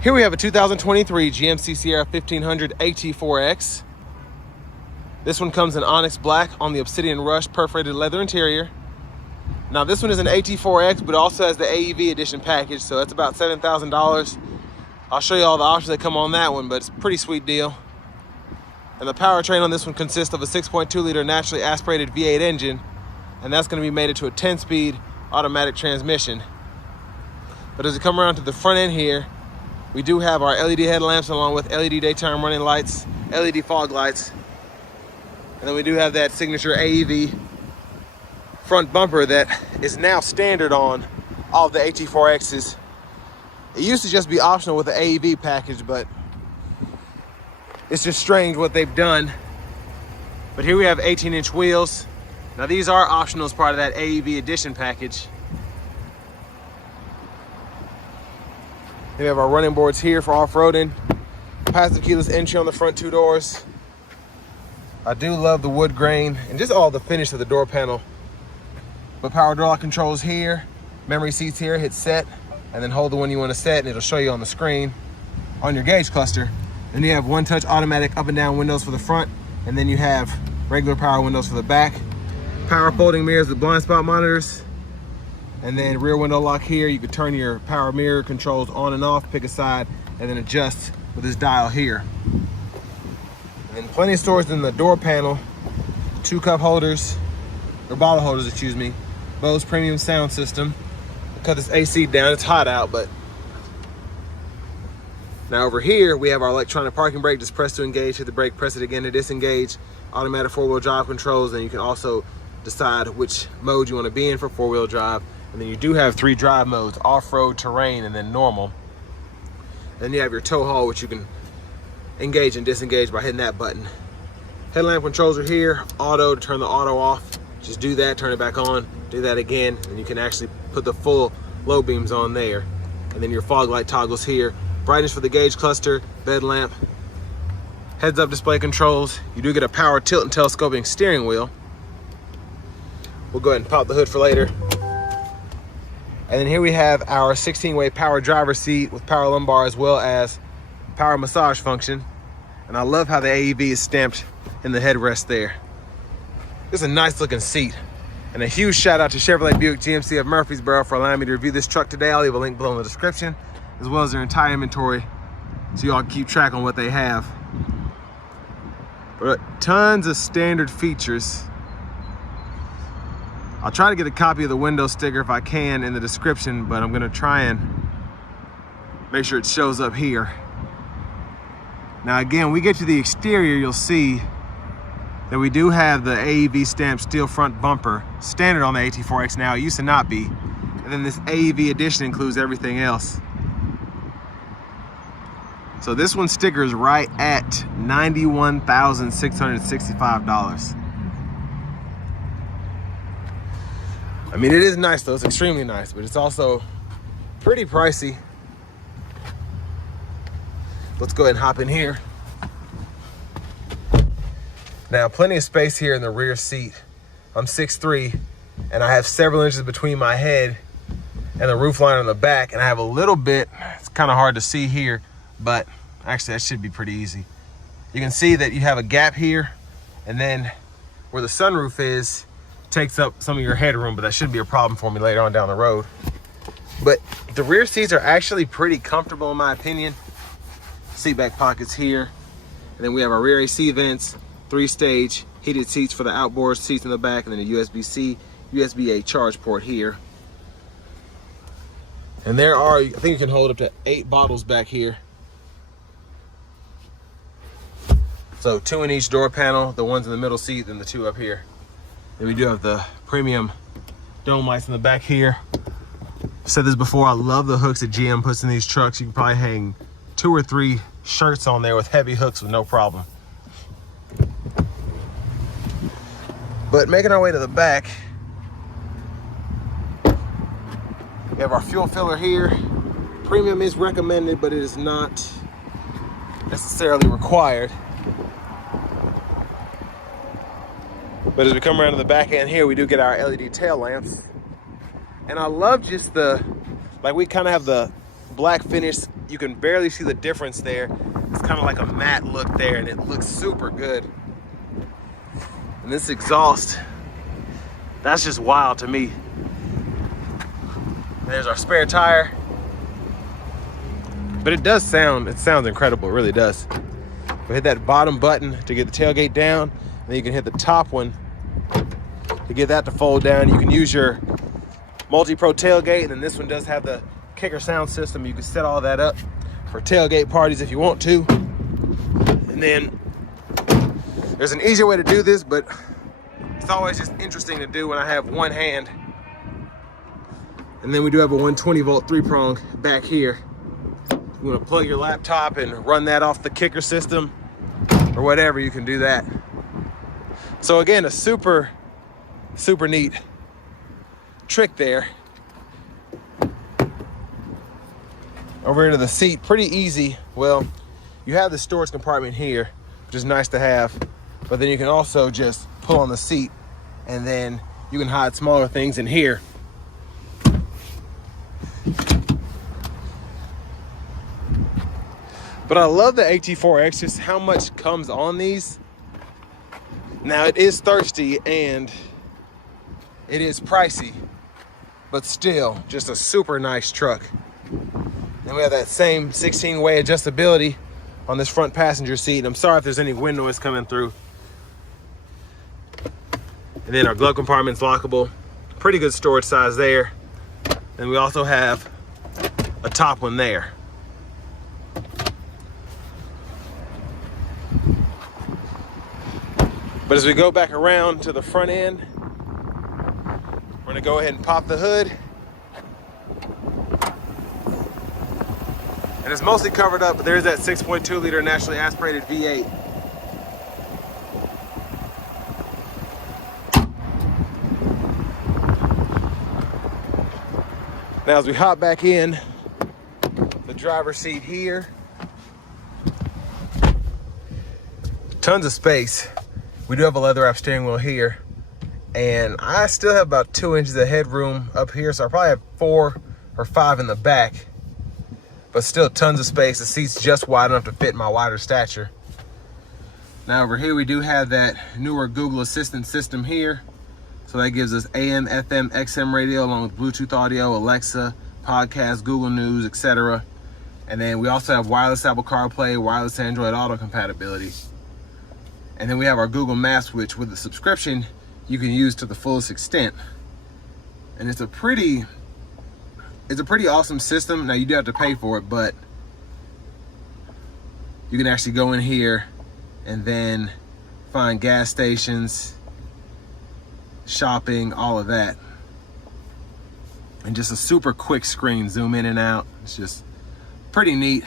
Here we have a 2023 GMC Sierra 1500 AT4X. This one comes in onyx black on the obsidian rush perforated leather interior. Now this one is an AT4X, but also has the AEV edition package, so that's about $7,000. I'll show you all the options that come on that one, but it's a pretty sweet deal. And the powertrain on this one consists of a 6.2 liter naturally aspirated V8 engine, and that's going to be mated to a 10-speed automatic transmission. But as we come around to the front end here, we do have our LED headlamps along with LED daytime running lights, LED fog lights, and then we do have that signature AEV front bumper that is now standard on all of the AT4Xs. It used to just be optional with the AEV package, but it's just strange what they've done. But here we have 18-inch wheels. Now these are optional as part of that AEV edition package. We have our running boards here for off-roading. Passive keyless entry on the front two doors. I do love the wood grain and just all the finish of the door panel. But power door lock controls here, memory seats here, hit set, and then hold the one you want to set and it'll show you on the screen on your gauge cluster. Then you have one-touch automatic up and down windows for the front, and then you have regular power windows for the back. Power folding mirrors with blind spot monitors. And then rear window lock here, you can turn your power mirror controls on and off, pick a side, and then adjust with this dial here. And then plenty of storage in the door panel, 2 cup holders, or bottle holders, excuse me. Bose premium sound system. Cut this AC down, it's hot out, but. Now over here, we have our electronic parking brake. Just press to engage, hit the brake, press it again to disengage. Automatic 4-wheel drive controls, and you can also decide which mode you want to be in for 4-wheel drive. And then you do have 3 drive modes, off-road, terrain, and then normal. Then you have your tow haul, which you can engage and disengage by hitting that button. Headlamp controls are here, auto to turn the auto off. Just do that, turn it back on, do that again, and you can actually put the full low beams on there. And then your fog light toggles here. Brightness for the gauge cluster, bed lamp, heads-up display controls. You do get a power tilt and telescoping steering wheel. We'll go ahead and pop the hood for later. And then here we have our 16-way power driver seat with power lumbar as well as power massage function. And I love how the AEV is stamped in the headrest there. This is a nice looking seat. And a huge shout out to Chevrolet Buick GMC of Murfreesboro for allowing me to review this truck today. I'll leave a link below in the description, as well as their entire inventory, so y'all can keep track on what they have. But tons of standard features. I'll try to get a copy of the window sticker if I can in the description, but I'm gonna try and make sure it shows up here. Now again, we get to the exterior, you'll see that we do have the AEV stamped steel front bumper, standard on the AT4X now. It used to not be. And then this AEV edition includes everything else. So this one stickers right at $91,665. I mean, it is nice though, it's extremely nice, but it's also pretty pricey. Let's go ahead and hop in here. Now, plenty of space here in the rear seat. I'm 6'3", and I have several inches between my head and the roof line on the back, and I have a little bit, it's kind of hard to see here, but actually that should be pretty easy. You can see that you have a gap here, and then where the sunroof is, takes up some of your headroom, but that shouldn't be a problem for me later on down the road. But the rear seats are actually pretty comfortable in my opinion. Seat back pockets here, and then we have our rear AC vents, 3-stage heated seats for the outboard seats in the back, and then a USB-C, USB-A charge port here. And there are, I think you can hold up to 8 bottles back here. So 2 in each door panel, the ones in the middle seat and the 2 up here. Then we do have the premium dome lights in the back here. I've said this before, I love the hooks that GM puts in these trucks. You can probably hang 2 or 3 shirts on there with heavy hooks with no problem. But making our way to the back, we have our fuel filler here. Premium is recommended, but it is not necessarily required. But as we come around to the back end here, we do get our LED tail lamps. And I love just the, like we kind of have the black finish. You can barely see the difference there. It's kind of like a matte look there, and it looks super good. And this exhaust, that's just wild to me. There's our spare tire. But it does sound, it sounds incredible, it really does. We hit that bottom button to get the tailgate down, and then you can hit the top one to get that to fold down. You can use your multi-pro tailgate, and then this one does have the kicker sound system. You can set all that up for tailgate parties if you want to. And then there's an easier way to do this, but it's always just interesting to do when I have one hand. And then we do have a 120 volt 3-prong back here. You want to plug your laptop and run that off the kicker system or whatever, you can do that. So again, a super neat trick there. Over here to the seat, pretty easy. Well, you have the storage compartment here, which is nice to have, but then you can also just pull on the seat, and then you can hide smaller things in here. But I love the AT4X, just how much comes on these. Now it is thirsty and it is pricey, but still just a super nice truck. Then we have that same 16-way adjustability on this front passenger seat. I'm sorry if there's any wind noise coming through. And then our glove compartment's lockable. Pretty good storage size there. And we also have a top one there. But as we go back around to the front end, we're gonna go ahead and pop the hood. And it's mostly covered up, but there's that 6.2 liter naturally aspirated V8. Now as we hop back in, the driver's seat here, tons of space. We do have a leather wrap steering wheel here, and I still have about 2 inches of headroom up here, so I probably have 4 or 5 in the back, but still tons of space. The seat's just wide enough to fit my wider stature. Now over here we do have that newer Google Assistant system here, so that gives us AM, FM, XM radio along with Bluetooth audio, Alexa, podcast, Google News, etc. And then we also have wireless Apple CarPlay, wireless Android Auto compatibility. And then we have our Google Maps, which with the subscription, you can use to the fullest extent. And it's a pretty awesome system. Now you do have to pay for it, but you can actually go in here and then find gas stations, shopping, all of that. And just a super quick screen, zoom in and out. It's just pretty neat.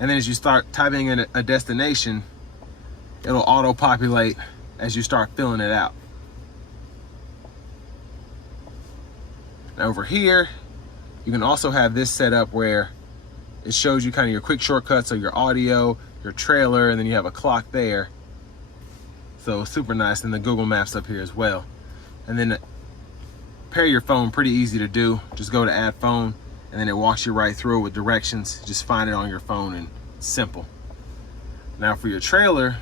And then as you start typing in a destination, it'll auto-populate as you start filling it out. Now over here, you can also have this set up where it shows you kind of your quick shortcuts, so your audio, your trailer, and then you have a clock there. So super nice, and the Google Maps up here as well. And then pair your phone, pretty easy to do. Just go to add phone, and then it walks you right through it with directions. Just find it on your phone, and it's simple. Now for your trailer,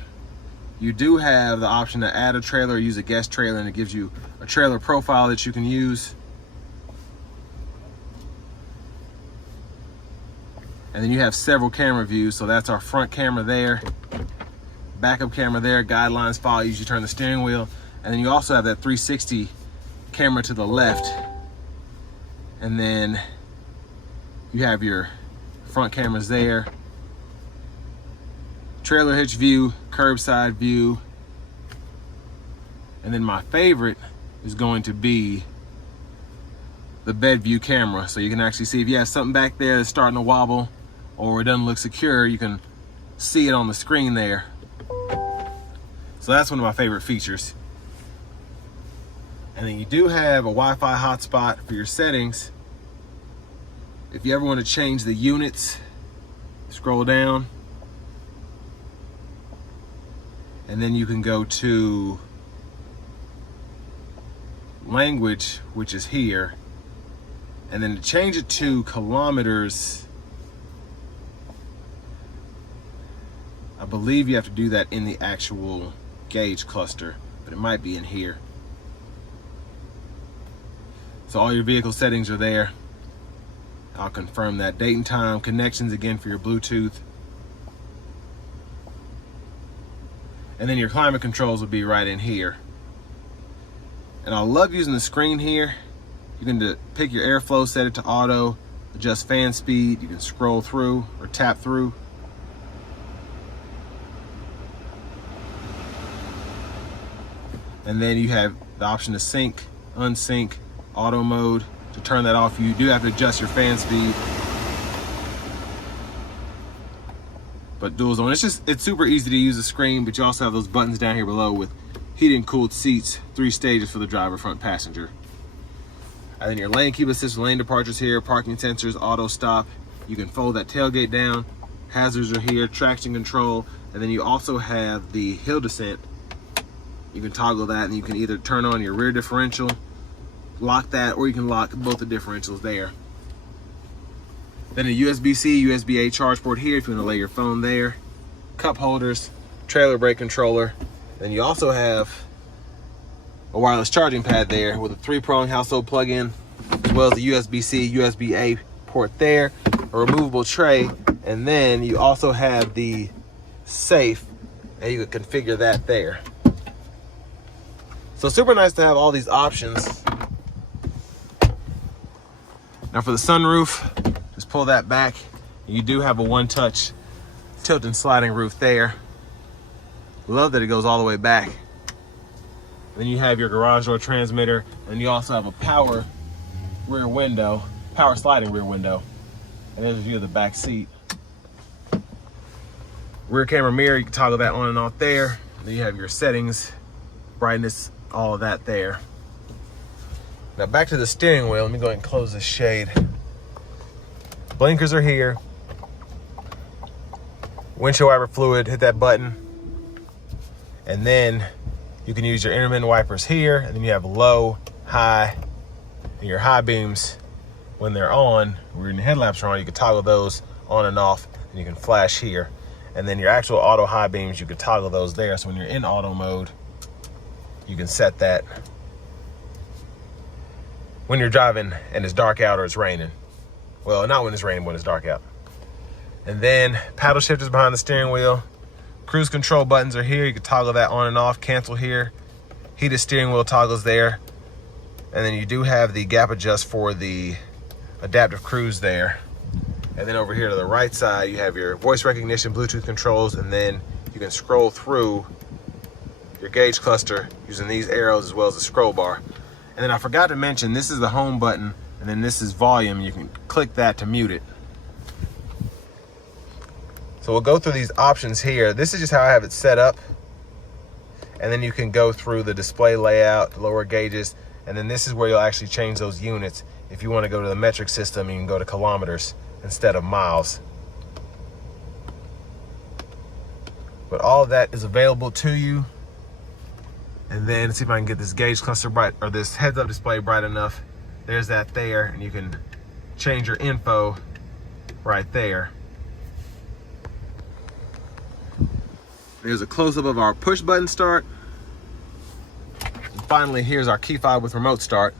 you do have the option to add a trailer or use a guest trailer, and it gives you a trailer profile that you can use. And then you have several camera views, so that's our front camera there, backup camera there, guidelines follow you as you turn the steering wheel, and then you also have that 360 camera to the left, and then you have your front cameras there, trailer hitch view, curbside view, and then my favorite is going to be the bed view camera, so you can actually see if you have something back there that's starting to wobble or it doesn't look secure, you can see it on the screen there. So that's one of my favorite features. And then you do have a Wi-Fi hotspot for your settings. If you ever want to change the units, scroll down, and then you can go to language, which is here, and then to change it to kilometers, I believe you have to do that in the actual gauge cluster, but it might be in here. So all your vehicle settings are there. I'll confirm that. Date and time, connections again for your Bluetooth. And then your climate controls will be right in here. And I love using the screen here. You can pick your airflow, set it to auto, adjust fan speed. You can scroll through or tap through. And then you have the option to sync, unsync, auto mode. To turn that off, you do have to adjust your fan speed. But dual zone, it's super easy to use the screen, but you also have those buttons down here below with heated and cooled seats, 3 stages for the driver, front passenger. And then your lane keep assist, lane departures here, parking sensors, auto stop. You can fold that tailgate down. Hazards are here, traction control, and then you also have the hill descent. You can toggle that, and you can either turn on your rear differential, lock that, or you can lock both the differentials there. Then a USB-C, USB-A charge port here if you want to lay your phone there. Cup holders, trailer brake controller. Then you also have a wireless charging pad there with a 3-prong household plug-in, as well as a USB-C, USB-A port there, a removable tray, and then you also have the safe, and you can configure that there. So super nice to have all these options. Now for the sunroof, just pull that back. You do have a one-touch tilt and sliding roof there. Love that it goes all the way back. Then you have your garage door transmitter, and you also have a power rear window, power sliding rear window. And there's a view of the back seat. Rear camera mirror, you can toggle that on and off there. Then you have your settings, brightness, all of that there. Now back to the steering wheel. Let me go ahead and close this shade. Blinkers are here. Windshield wiper fluid, hit that button. And then you can use your intermittent wipers here, and then you have low, high, and your high beams when they're on, when the headlamps are on, you can toggle those on and off, and you can flash here. And then your actual auto high beams, you can toggle those there. So when you're in auto mode, you can set that when you're driving and it's dark out or it's raining. Well, not when it's raining, when it's dark out. And then paddle shifters behind the steering wheel. Cruise control buttons are here. You can toggle that on and off, cancel here. Heated steering wheel toggles there. And then you do have the gap adjust for the adaptive cruise there. And then over here to the right side, you have your voice recognition, Bluetooth controls, and then you can scroll through your gauge cluster using these arrows as well as the scroll bar. And then I forgot to mention, this is the home button, and then this is volume. You can click that to mute it. So we'll go through these options here. This is just how I have it set up. And then you can go through the display layout, lower gauges, and then this is where you'll actually change those units. If you want to go to the metric system, you can go to kilometers instead of miles. But all of that is available to you. And then see if I can get this gauge cluster bright, or this heads-up display bright enough. There's that there, and you can change your info right there. There's a close-up of our push button start. And finally, here's our key fob with remote start.